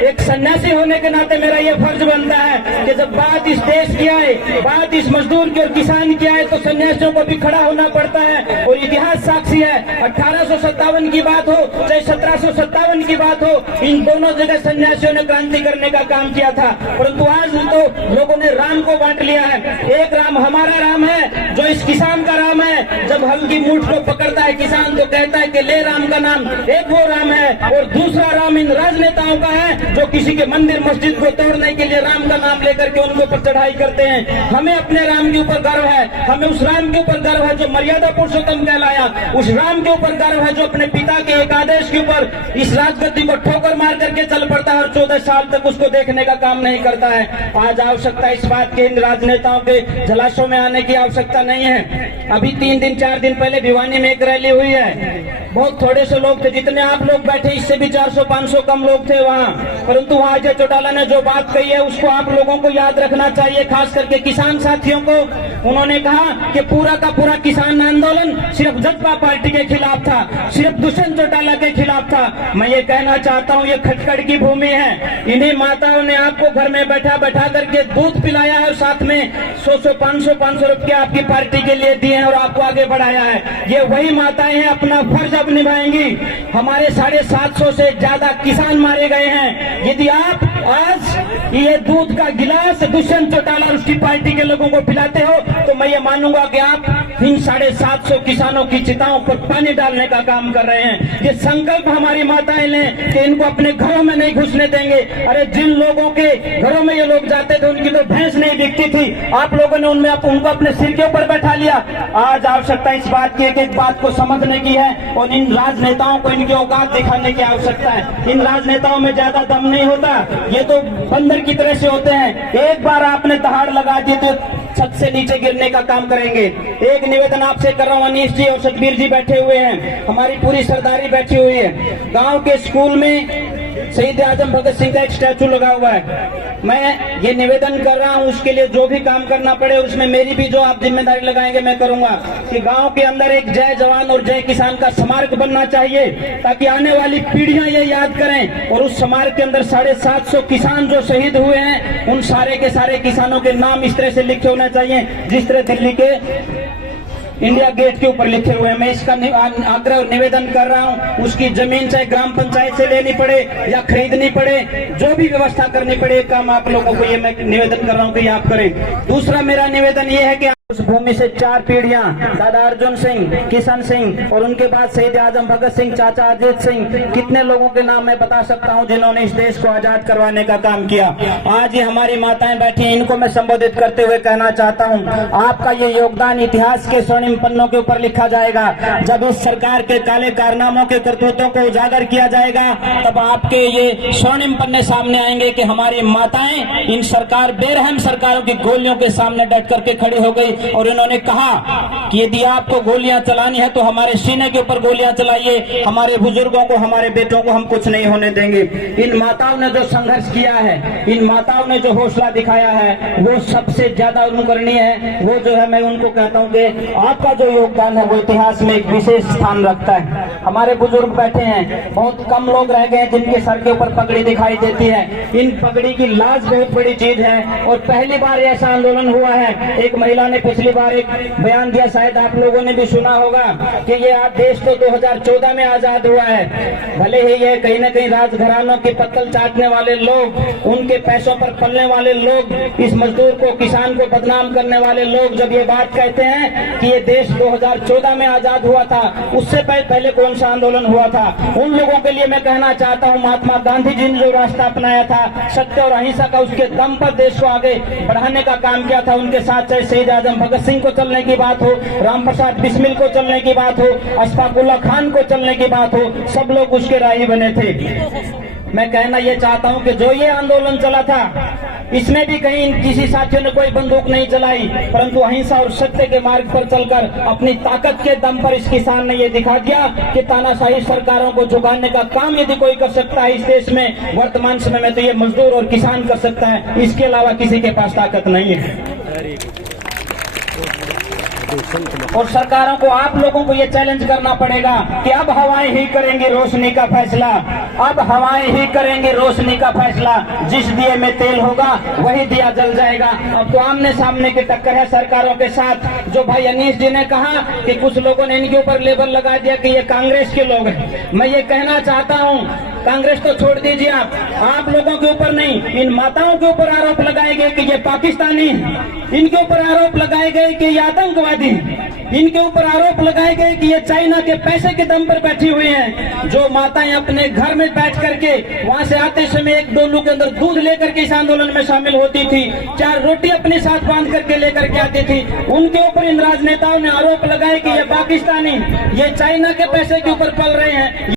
एक सन्यासी होने के नाते मेरा ये फर्ज बनता है कि जब बात इस देश की आए, बात इस मजदूर की और किसान की आए, तो सन्यासियों को भी खड़ा होना पड़ता है। और इतिहास साक्षी है, 1857 की बात हो चाहे 1757 की बात हो, इन दोनों जगह सन्यासियों ने क्रांति करने का काम किया था। परंतु आज तो लोगों ने राम को बांट लिया है। एक राम हमारा राम है जो इस किसान का राम है। जब हल की मूठ को पकड़ता है किसान तो कहता है कि ले राम का नाम, एक वो राम है। और दूसरा राम इन राजनेताओं का है जो किसी के मंदिर मस्जिद को तोड़ने के लिए राम का नाम लेकर के उनके ऊपर चढ़ाई करते हैं। हमें अपने राम के ऊपर गर्व है, हमें उस राम के ऊपर गर्व है जो मर्यादा पुरुषोत्तम कहलाया, उस राम के ऊपर गर्व है जो अपने पिता के एक आदेश के ऊपर इस राजगद्दी को ठोकर मार करके चल पड़ता है और 14 साल तक उसको देखने का काम नहीं करता है। आज आवश्यकता इस बात के इन राजनेताओं के जलाशयों में आने की आवश्यकता नहीं है। अभी 3 दिन 4 दिन पहले भिवानी में एक रैली हुई है, बहुत थोड़े से लोग थे, जितने आप लोग बैठे इससे भी 400-500 कम लोग थे वहाँ। परंतु वहाँ अजय चौटाला ने जो बात कही है उसको आप लोगों को याद रखना चाहिए, खास करके किसान साथियों को। उन्होंने कहा कि पूरा का पूरा किसान आंदोलन सिर्फ जसपा पार्टी के खिलाफ था, सिर्फ दुष्यंत चौटाला के खिलाफ था। मैं ये कहना चाहता हूँ, ये खटखड़ की भूमि है। इन्हीं माताओं ने आपको घर में बैठा करके दूध पिलाया है और साथ में 100-500 रुपये आपकी पार्टी के लिए दिए हैं और आपको आगे बढ़ाया है। ये वही माताएं हैं, अपना फर्ज अब निभाएंगी। हमारे 750 से ज्यादा किसान मारे गए हैं। यदि आप आज ये दूध का गिलास दुष्यंत चौटाला और उसकी पार्टी के लोगों को पिलाते हो तो मैं ये मानूंगा कि आप इन 750 किसानों की चिताओं पर पानी डालने का काम कर रहे हैं। ये संकल्प हमारी माताएं लें कि इनको अपने घरों में नहीं घुसने देंगे। अरे जिन लोगों के घरों में ये लोग जाते थे उनकी तो भैंस नहीं दिखती थी, आप लोगों ने उनमें उनको अपने सिर के ऊपर बैठा लिया। आज आवश्यकता इस बात की एक बात को समझने की है और इन राजनेताओं को इनकी औकात दिखाने की आवश्यकता है। इन राजनेताओं में ज्यादा दम नहीं होता, ये तो बंदर की तरह से होते हैं। एक बार आपने दहाड़ लगा दी तो छत से नीचे गिरने का काम करेंगे। एक निवेदन आपसे कर रहा हूँ, अनीश जी और सतबीर जी बैठे हुए हैं, हमारी पूरी सरदारी बैठी हुई है। गांव के स्कूल में शहीद आजम भगत सिंह का एक स्टैचू लगा हुआ है। मैं ये निवेदन कर रहा हूँ, उसके लिए जो भी काम करना पड़े उसमें मेरी भी जो आप जिम्मेदारी लगाएंगे मैं करूंगा कि गांव के अंदर एक जय जवान और जय किसान का स्मारक बनना चाहिए ताकि आने वाली पीढ़ियां ये याद करें। और उस स्मारक के अंदर 750 किसान जो शहीद हुए हैं उन सारे के सारे किसानों के नाम इस तरह से लिखे होने चाहिए जिस तरह दिल्ली के इंडिया गेट के ऊपर लिखे हुए हैं। मैं इसका आग्रह निवेदन कर रहा हूं, उसकी जमीन चाहे ग्राम पंचायत से लेनी पड़े या खरीदनी पड़े, जो भी व्यवस्था करनी पड़े, काम आप लोगों को ये मैं निवेदन कर रहा हूं कि ये आप करें। दूसरा मेरा निवेदन ये है कि उस भूमि से 4 पीढ़ियां, दादा अर्जुन सिंह, किशन सिंह और उनके बाद शहीद आजम भगत सिंह, चाचा अजीत सिंह, कितने लोगों के नाम मैं बता सकता हूं जिन्होंने इस देश को आजाद करवाने का काम किया। आज ये हमारी माताएं बैठी, इनको मैं संबोधित करते हुए कहना चाहता हूं, आपका ये योगदान इतिहास के स्वर्णिम पन्नों के ऊपर लिखा जाएगा। जब इस सरकार के काले कारनामों के करतूतों को उजागर किया जाएगा तब आपके ये स्वर्णिम पन्ने सामने आएंगे कि हमारी माताएं इन सरकार बेरहम सरकारों की गोलियों के सामने डट करके खड़ी हो गई और इन्होंने कहा कि यदि आपको गोलियां चलानी है तो हमारे सीने के ऊपर गोलियां चलाइए, हमारे बुजुर्गों को, हमारे बेटों को हम कुछ नहीं होने देंगे। इन माताओं ने जो संघर्ष किया है, इन माताओं ने जो हौसला दिखाया है वो सबसे ज्यादा अनुकरणीय है। वो जो है मैं उनको कहता हूँ कि आपका जो योगदान है वो इतिहास में एक विशेष स्थान रखता है। हमारे बुजुर्ग बैठे हैं, बहुत कम लोग रह गए जिनके सर के ऊपर पगड़ी दिखाई देती है। इन पगड़ी की लाज बहुत बड़ी चीज है और पहली बार ऐसा आंदोलन हुआ है। एक महिला ने पिछली बार एक बयान दिया, शायद आप लोगों ने भी सुना होगा कि ये देश तो 2014 में आजाद हुआ है। भले ही ये कहीं न कहीं राजघरानों की पत्तल चाटने वाले लोग, उनके पैसों पर पलने वाले लोग, इस मजदूर को, किसान को बदनाम करने वाले लोग जब ये बात कहते हैं कि ये देश 2014 में आजाद हुआ था, उससे पहले कौन सा आंदोलन हुआ था, उन लोगों के लिए मैं कहना चाहता हूँ महात्मा गांधी जी ने जो रास्ता अपनाया था सत्य और अहिंसा का, उसके दम पर देश को आगे बढ़ाने का काम किया था। उनके साथ चाहे शहीद आजम भगत सिंह को चलने की बात हो, राम प्रसाद बिस्मिल को चलने की बात हो, अशफाक उल्लाह खान को चलने की बात हो, सब लोग उसके राही बने थे। मैं कहना यह चाहता हूं कि जो ये आंदोलन चला था इसमें भी कहीं किसी साथियों ने कोई बंदूक नहीं चलाई, परंतु अहिंसा और सत्य के मार्ग पर चलकर अपनी ताकत के दम पर इस किसान ने ये दिखा दिया कि तानाशाही सरकारों को झुकाने का काम यदि कोई कर सकता है इस देश में वर्तमान समय में तो ये मजदूर और किसान कर सकता है, इसके अलावा किसी के पास ताकत नहीं है। और सरकारों को, आप लोगों को ये चैलेंज करना पड़ेगा कि अब हवाएं ही करेंगी रोशनी का फैसला। अब हवाएं ही करेंगे रोशनी का फैसला, जिस दिए में तेल होगा वही दिया जल जाएगा। अब तो आमने सामने की टक्कर है सरकारों के साथ। जो भाई अनीश जी ने कहा कि कुछ लोगों ने इनके ऊपर लेबल लगा दिया कि ये कांग्रेस के लोग हैं, मैं ये कहना चाहता हूँ, कांग्रेस तो छोड़ दीजिए, आप लोगों के ऊपर नहीं, इन माताओं के ऊपर आरोप लगाए गए कि ये पाकिस्तानी, इनके ऊपर आरोप लगाए गए कि ये आतंकवादी, इनके ऊपर आरोप लगाए गए कि ये चाइना के पैसे के दम पर बैठी हुई हैं। जो माताएं अपने घर में बैठ करके वहां से आते समय एक डोलू के अंदर दूध लेकर के इस आंदोलन में शामिल होती थी, 4 रोटी अपने साथ बांध करके लेकर के आती थी, उनके ऊपर इन राजनेताओं ने आरोप लगाए कि ये पाकिस्तानी, ये चाइना के पैसे के ऊपर पल रहे हैं।